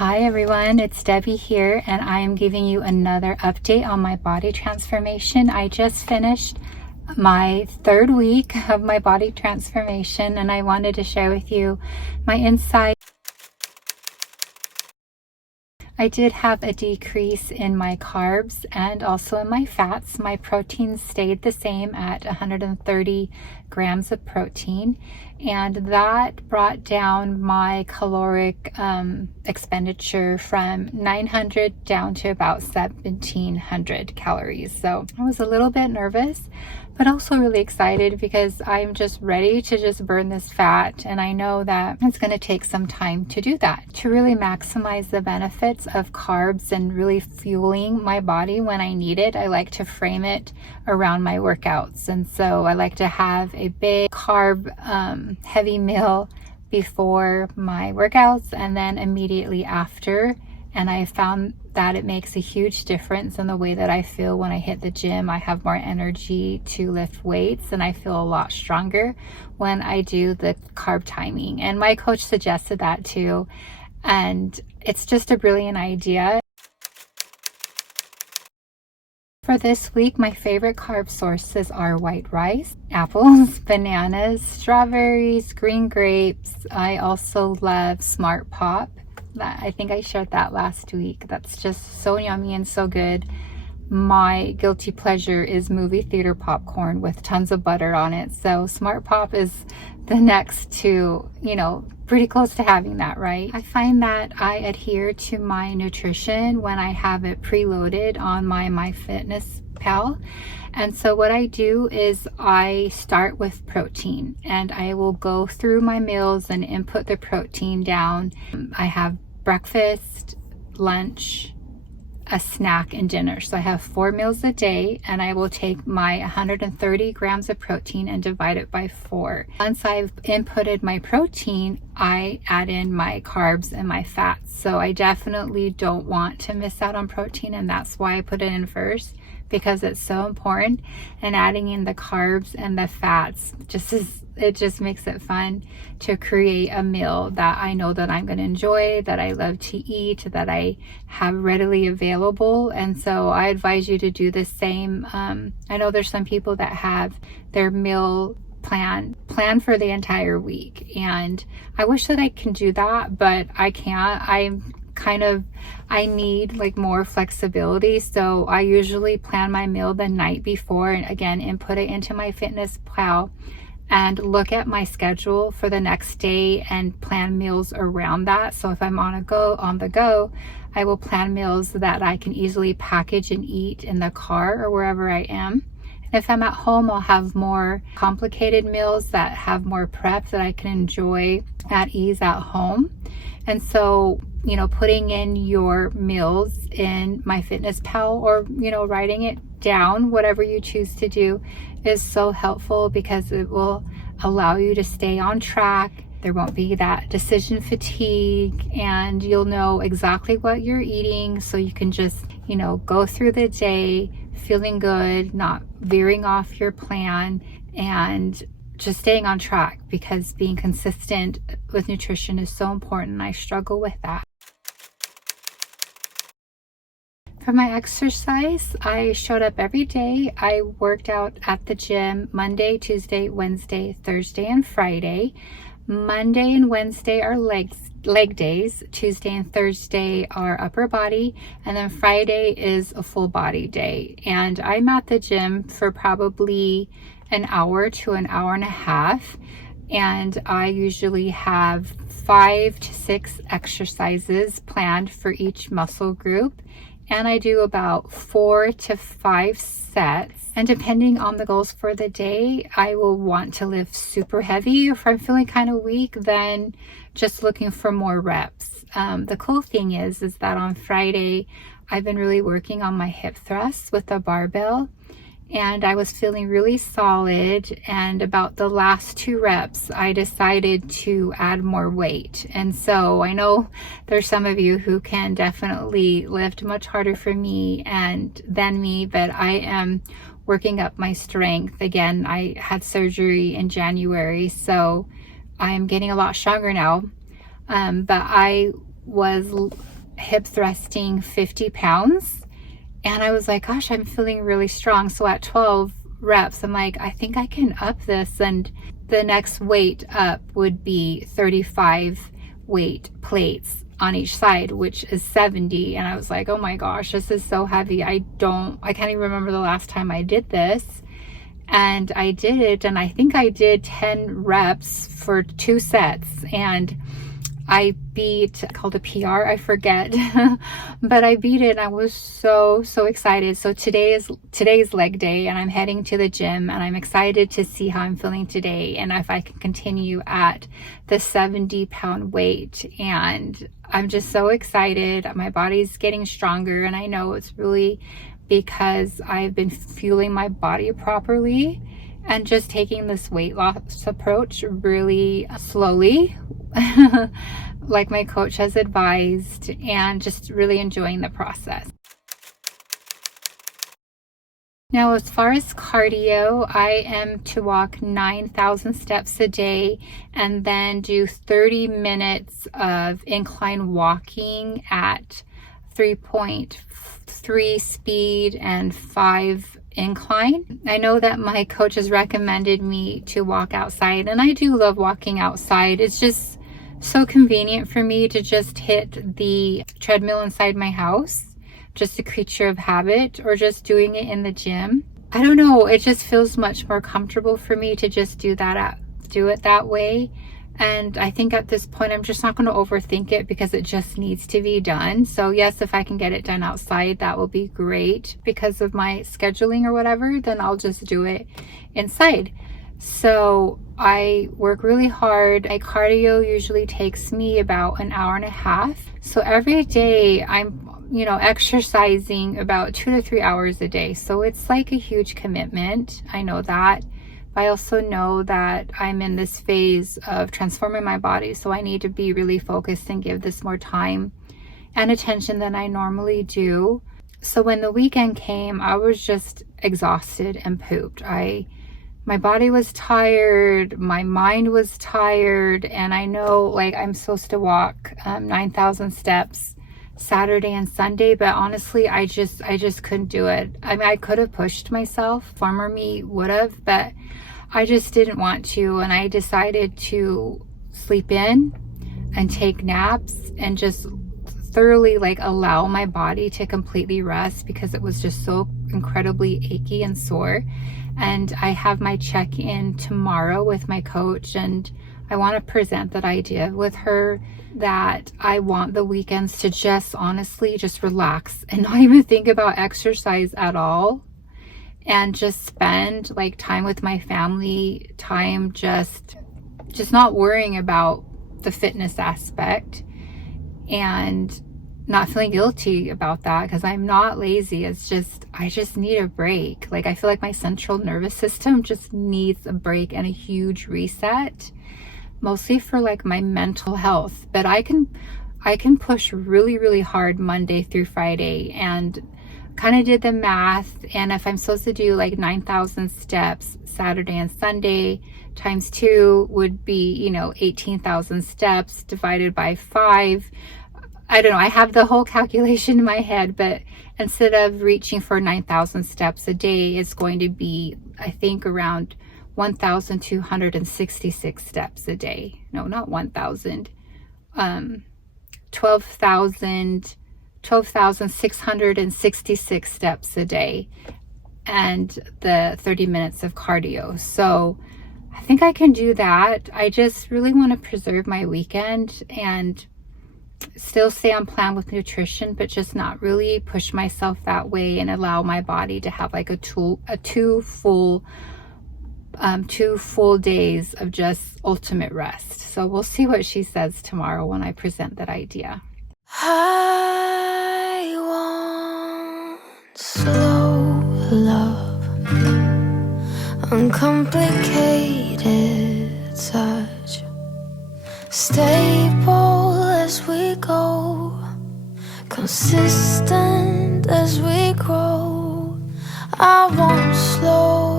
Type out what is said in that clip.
Hi everyone, it's Debbie here, and I am giving you another update on my body transformation. I just finished my third week of my body transformation, and I wanted to share with you my insight. I did have a decrease in my carbs and also in my fats. My protein stayed the same at 130 grams of protein, and that brought down my caloric expenditure from 900 down to about 1700 calories. So I was a little bit nervous, but also really excited because I'm just ready to just burn this fat, and I know that it's going to take some time to do that, to really maximize the benefits of carbs and really fueling my body when I need it. I like to frame it around my workouts, and so I like to have a big carb heavy meal before my workouts and then immediately after. And I found that it makes a huge difference in the way that I feel when I hit the gym. I have more energy to lift weights, and I feel a lot stronger when I do the carb timing. And my coach suggested that too, and it's just a brilliant idea. For this week, my favorite carb sources are white rice, apples, bananas, strawberries, green grapes. I also love Smart Pop. I think I shared that last week. That's just so yummy and so good. My guilty pleasure is movie theater popcorn with tons of butter on it. So Smart Pop is the next to, pretty close to having that, right? I find that I adhere to my nutrition when I have it preloaded on my MyFitnessPal. And so what I do is I start with protein, and I will go through my meals and input the protein down. I have breakfast, lunch, a snack, and dinner. So I have 4 meals a day, and I will take my 130 grams of protein and divide it by 4. Once I've inputted my protein, I add in my carbs and my fats. So I definitely don't want to miss out on protein, and that's why I put it in first, because it's so important. And adding in the carbs and the fats it just makes it fun to create a meal that I know that I'm going to enjoy, that I love to eat, that I have readily available. And so I advise you to do the same. I know there's some people that have their meal plan for the entire week, and I wish that I can do that, but I can't. I need like more flexibility. So I usually plan my meal the night before, and again, input it into MyFitnessPal and look at my schedule for the next day and plan meals around that. So if I'm on the go, I will plan meals that I can easily package and eat in the car or wherever I am. And if I'm at home, I'll have more complicated meals that have more prep that I can enjoy at ease at home. And so, putting in your meals in MyFitnessPal, or, writing it down, whatever you choose to do, is so helpful because it will allow you to stay on track. There won't be that decision fatigue, and you'll know exactly what you're eating, so you can just, go through the day feeling good, not veering off your plan, and just staying on track, because being consistent with nutrition is so important, and I struggle with that. For my exercise, I showed up every day. I worked out at the gym Monday, Tuesday, Wednesday, Thursday, and Friday. Monday and Wednesday are leg days. Tuesday and Thursday are upper body, and then Friday is a full body day. And I'm at the gym for probably an hour to an hour and a half, and I usually have 5 to 6 exercises planned for each muscle group, and I do about 4 to 5 sets. And depending on the goals for the day, I will want to lift super heavy. If I'm feeling kind of weak, then just looking for more reps. The cool thing is that on Friday, I've been really working on my hip thrusts with the barbell, and I was feeling really solid, and about the last 2 reps I decided to add more weight. And so I know there's some of you who can definitely lift much harder than me, but I am working up my strength. Again, I had surgery in January, so I'm getting a lot stronger now, but I was hip thrusting 50 pounds. And I was like, gosh, I'm feeling really strong. So at 12 reps, I'm like, I think I can up this. And the next weight up would be 35 weight plates on each side, which is 70. And I was like, oh my gosh, this is so heavy. I can't even remember the last time I did this. And I did it, and I think I did 10 reps for 2 sets, and I beat, called a PR, I forget, but I beat it. And I was so excited. So today's leg day, and I'm heading to the gym, and I'm excited to see how I'm feeling today and if I can continue at the 70-pound weight. And I'm just so excited. My body's getting stronger, and I know it's really because I've been fueling my body properly and just taking this weight loss approach really slowly, like my coach has advised, and just really enjoying the process. Now, as far as cardio, I am to walk 9,000 steps a day and then do 30 minutes of incline walking at 3.3 speed and 5 incline. I know that my coach has recommended me to walk outside, and I do love walking outside. It's just so convenient for me to just hit the treadmill inside my house, just a creature of habit, or just doing it in the gym. I don't know, it just feels much more comfortable for me to just do it that way. And I think at this point, I'm just not going to overthink it because it just needs to be done. So yes, if I can get it done outside, that will be great. Because of my scheduling or whatever, then I'll just do it inside. So I work really hard. My cardio usually takes me about an hour and a half. So every day I'm exercising about 2 to 3 hours a day. So it's like a huge commitment. I know that. I also know that I'm in this phase of transforming my body, so I need to be really focused and give this more time and attention than I normally do. So when the weekend came, I was just exhausted and pooped. My body was tired, my mind was tired, and I know like I'm supposed to walk 9,000 steps Saturday and Sunday, but honestly, I just couldn't do it. I mean, I could have pushed myself, farmer me would have, but I just didn't want to. And I decided to sleep in and take naps and just thoroughly allow my body to completely rest because it was just so incredibly achy and sore. And I have my check-in tomorrow with my coach, and I want to present that idea with her, that I want the weekends to just honestly just relax and not even think about exercise at all, and just spend time with my family, time just not worrying about the fitness aspect and not feeling guilty about that, because I'm not lazy. It's just I just need a break. I feel like my central nervous system just needs a break and a huge reset, mostly for my mental health. But I can push really hard Monday through Friday, and kind of did the math, and if I'm supposed to do 9,000 steps Saturday and Sunday, times 2 would be 18,000 steps divided by 5. I don't know, I have the whole calculation in my head, but instead of reaching for 9,000 steps a day, it's going to be, I think, around 1,266 steps a day. No, not 1,000. 12,666 steps a day, and the 30 minutes of cardio. So I think I can do that. I just really want to preserve my weekend and still stay on plan with nutrition, but just not really push myself that way, and allow my body to have two full days of just ultimate rest. So we'll see what she says tomorrow when I present that idea. I want slow love, uncomplicated touch, stable as we go, consistent as we grow. I want slow